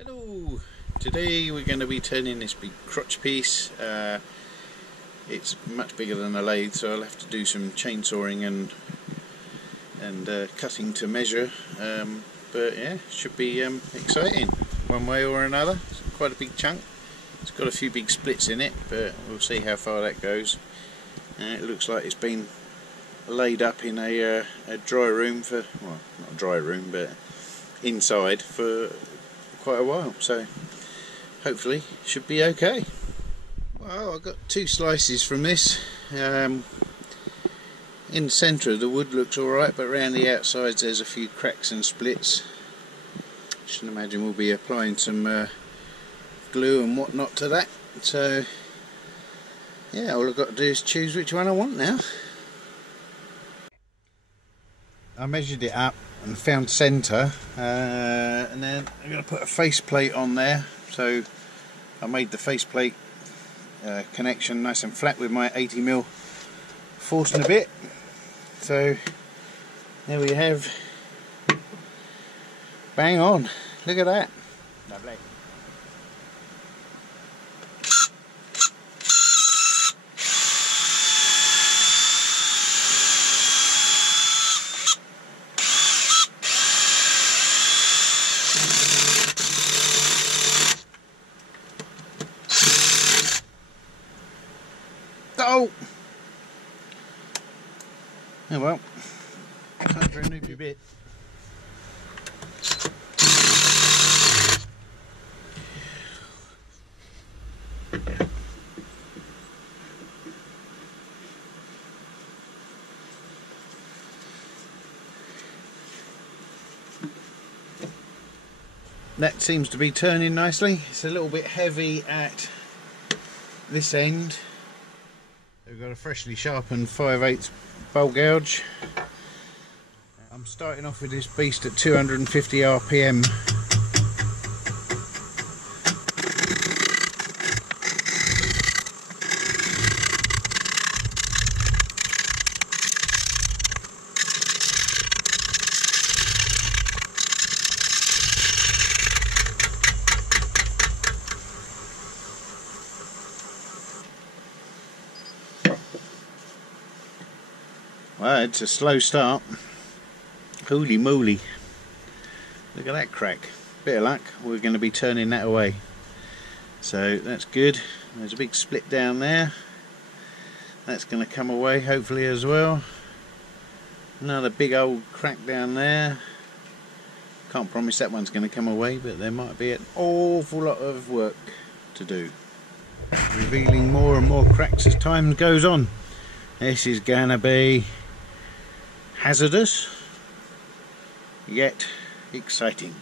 Hello! Today we're going to be turning this big crotch piece. It's much bigger than a lathe, so I'll have to do some chainsawing and cutting to measure. But yeah, should be exciting one way or another. It's quite a big chunk. It's got a few big splits in it, but we'll see how far that goes. It looks like it's been laid up in a dry room for, well, not a dry room, but inside for quite a while, so hopefully should be okay. Well, I've got two slices from this. In the centre the wood looks alright, but around the outsides there's a few cracks and splits. Should imagine we'll be applying some glue and whatnot to that, so yeah, all I've got to do is choose which one I want now. I measured it up and found centre, and then I'm going to put a faceplate on there. So I made the faceplate connection nice and flat with my 80mm Forstner bit. So there we have, bang on, look at that. Lovely. Oh! Oh well, time for a new bit. That seems to be turning nicely. It's a little bit heavy at this end. We've got a freshly sharpened 5/8 bowl gouge. I'm starting off with this beast at 250 RPM. Well, it's a slow start. Holy moly. Look at that crack. Bit of luck, we're going to be turning that away. So that's good. There's a big split down there. That's going to come away hopefully as well. Another big old crack down there. Can't promise that one's going to come away, but there might be an awful lot of work to do. Revealing more and more cracks as time goes on. This is going to be hazardous, yet exciting.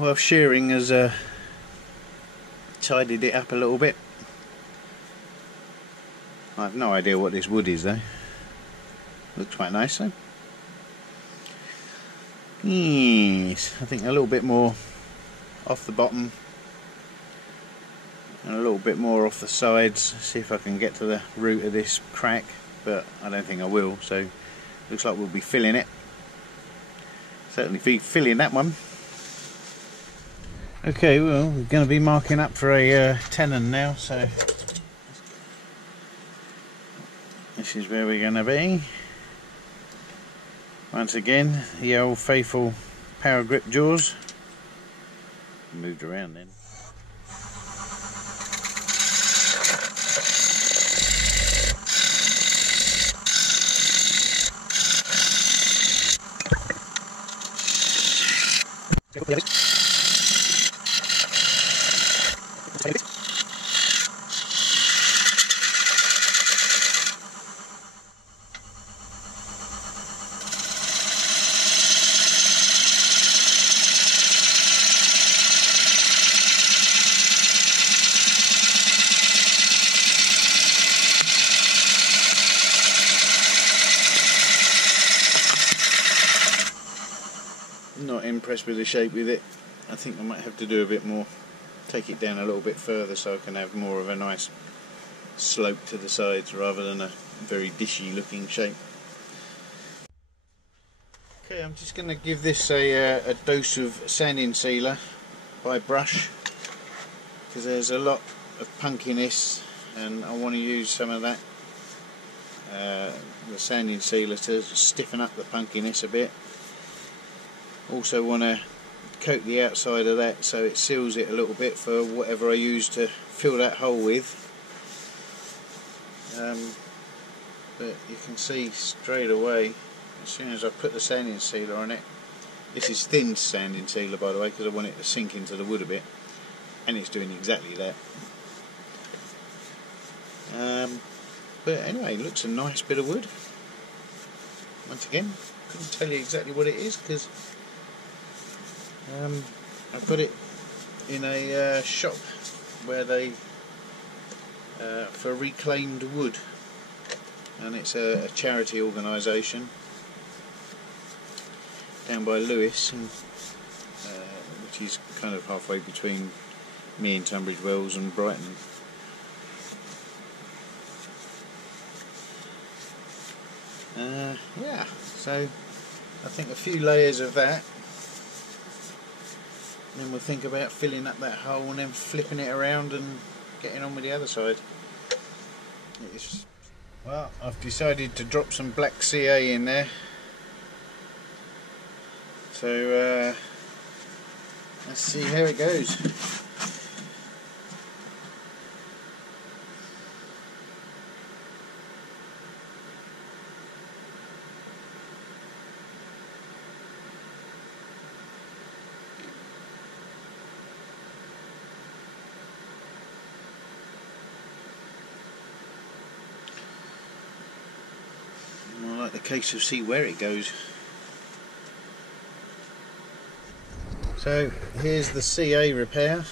Well, shearing has tidied it up a little bit. I have no idea what this wood is though. Looks quite nice though. Yes, I think a little bit more off the bottom and a little bit more off the sides. See if I can get to the root of this crack, but I don't think I will, so looks like we'll be filling it. Certainly be filling that one. Okay, well, we're going to be marking up for a tenon now, so this is where we're going to be. Once again, the old faithful power grip jaws. Moved around then. impressed with the shape with it. I think I might have to do a bit more, take it down a little bit further so I can have more of a nice slope to the sides rather than a very dishy looking shape. Okay, I'm just going to give this a dose of sanding sealer by brush, because there's a lot of punkiness and I want to use some of that, the sanding sealer, to stiffen up the punkiness a bit. Also want to coat the outside of that so it seals it a little bit for whatever I use to fill that hole with. But you can see straight away, as soon as I put the sanding sealer on it, this is thin sanding sealer by the way, because I want it to sink into the wood a bit, and it's doing exactly that. But anyway, it looks a nice bit of wood. Once again, couldn't tell you exactly what it is because I've got it in a shop where they for reclaimed wood, and it's a charity organisation down by Lewis, and, which is kind of halfway between me and Tunbridge Wells and Brighton. Yeah, so I think a few layers of that, and then we'll think about filling up that hole and then flipping it around and getting on with the other side. Well, I've decided to drop some black CA in there, so let's see how it goes. More like the case of see where it goes. So here's the CA repair.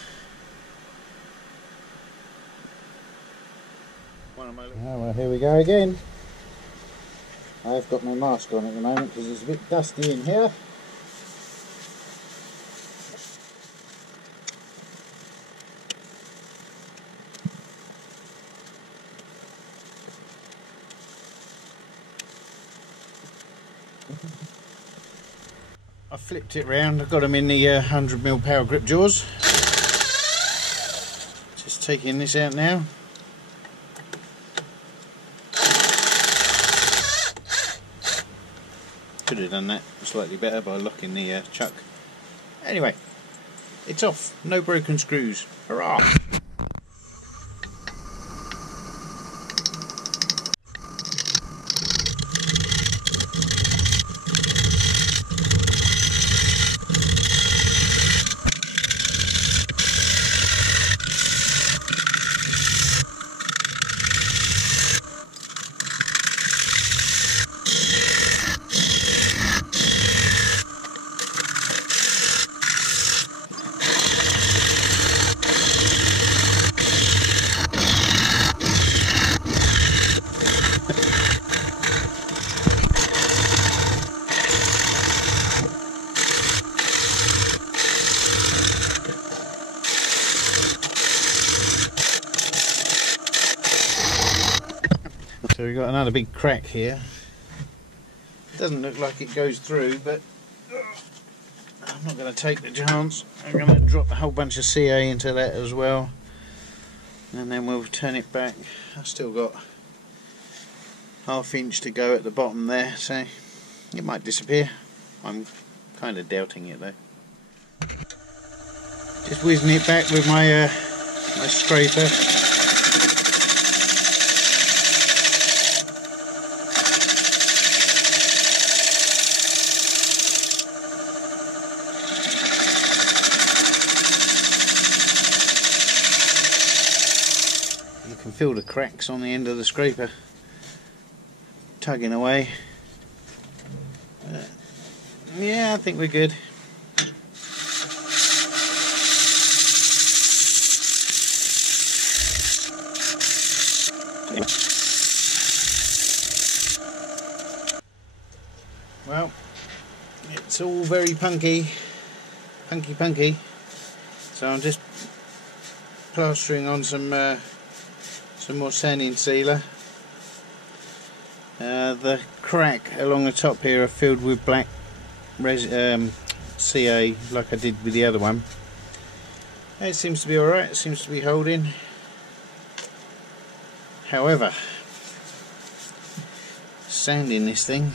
Oh well, here we go again. I've got my mask on at the moment because it's a bit dusty in here. I flipped it round, I've got them in the 100mm power grip jaws. Just taking this out now. Could have done that slightly better by locking the chuck. Anyway, it's off, no broken screws, hurrah! So we've got another big crack here. Doesn't look like it goes through, but I'm not going to take the chance. I'm going to drop a whole bunch of CA into that as well, and then we'll turn it back. I've still got ½ inch to go at the bottom there, so it might disappear. I'm kind of doubting it though. Just whizzing it back with my my scraper. You can feel the cracks on the end of the scraper tugging away. Yeah, I think we're good. Well, it's all very punky, punky. So I'm just plastering on some more sanding sealer. The crack along the top here are filled with black CA like I did with the other one. It seems to be alright, it seems to be holding. However, sanding this thing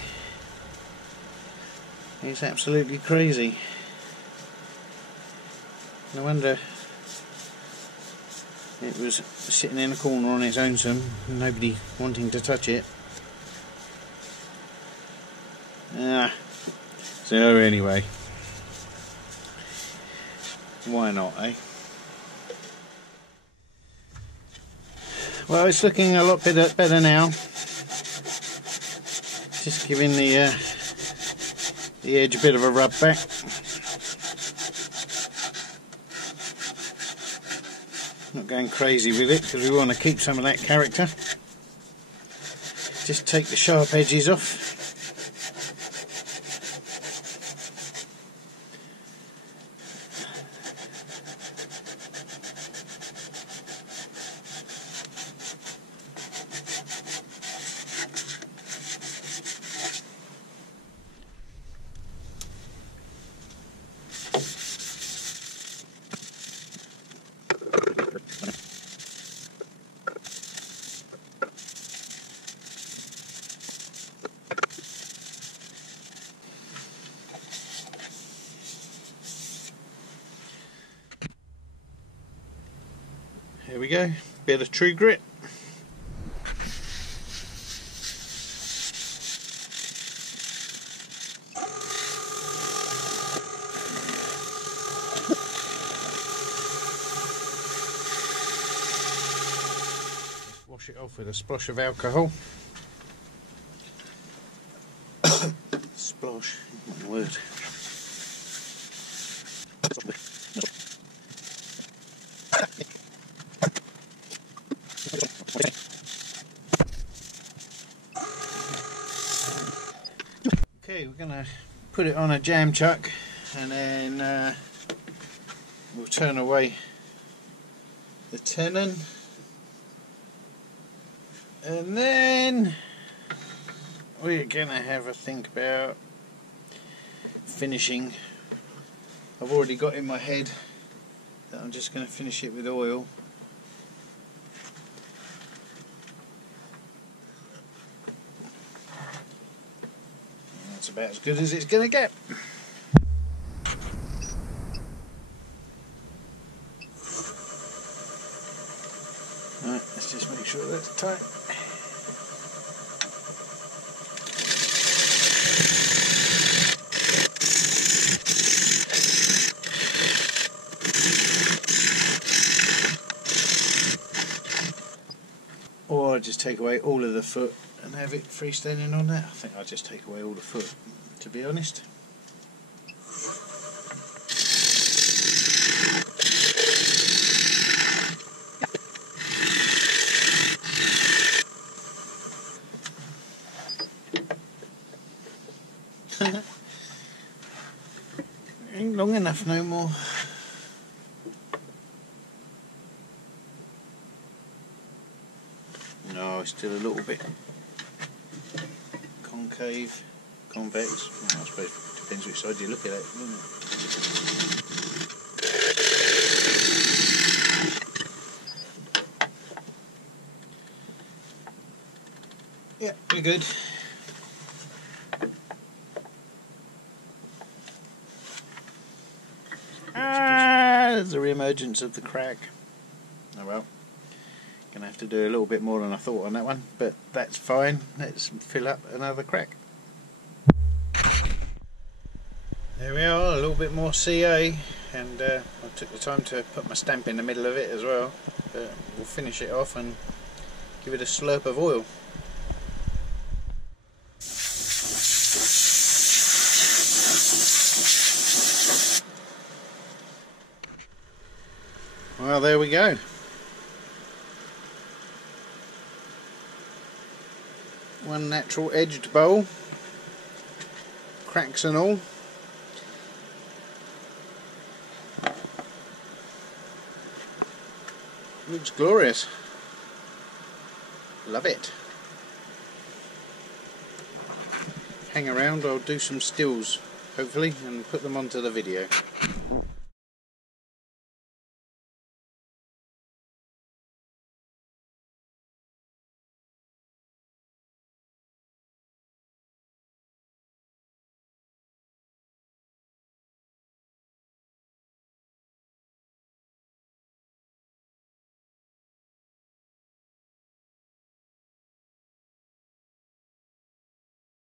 is absolutely crazy. No wonder it was sitting in a corner on its own, nobody wanting to touch it. So anyway, why not, eh? Well, it's looking a lot better now. Just giving the edge a bit of a rub back. Not going crazy with it because we want to keep some of that character. Just take the sharp edges off. Here we go, bit of true grit. Just wash it off with a splash of alcohol. Splosh, what a word. Okay, we're going to put it on a jam chuck and then we'll turn away the tenon, and then we're going to have a think about finishing. I've already got in my head that I'm just going to finish it with oil. That's about as good as it's going to get. Right, let's just make sure that's tight. Or I'll just take away all of the foot and have it freestanding on that. I think I'll just take away all the foot, to be honest. Ain't long enough no more. No, it's still a little bit concave, convex. Well, I suppose it depends which side you look at it, doesn't it? Yeah, we're good. There's a re-emergence of the crack. Oh well. Gonna have to do a little bit more than I thought on that one, but that's fine. Let's fill up another crack. There we are, a little bit more CA, and I took the time to put my stamp in the middle of it as well, but we'll finish it off and give it a slurp of oil. Well, there we go. One natural edged bowl, cracks and all. Looks glorious. Love it. Hang around, I'll do some stills hopefully and put them onto the video.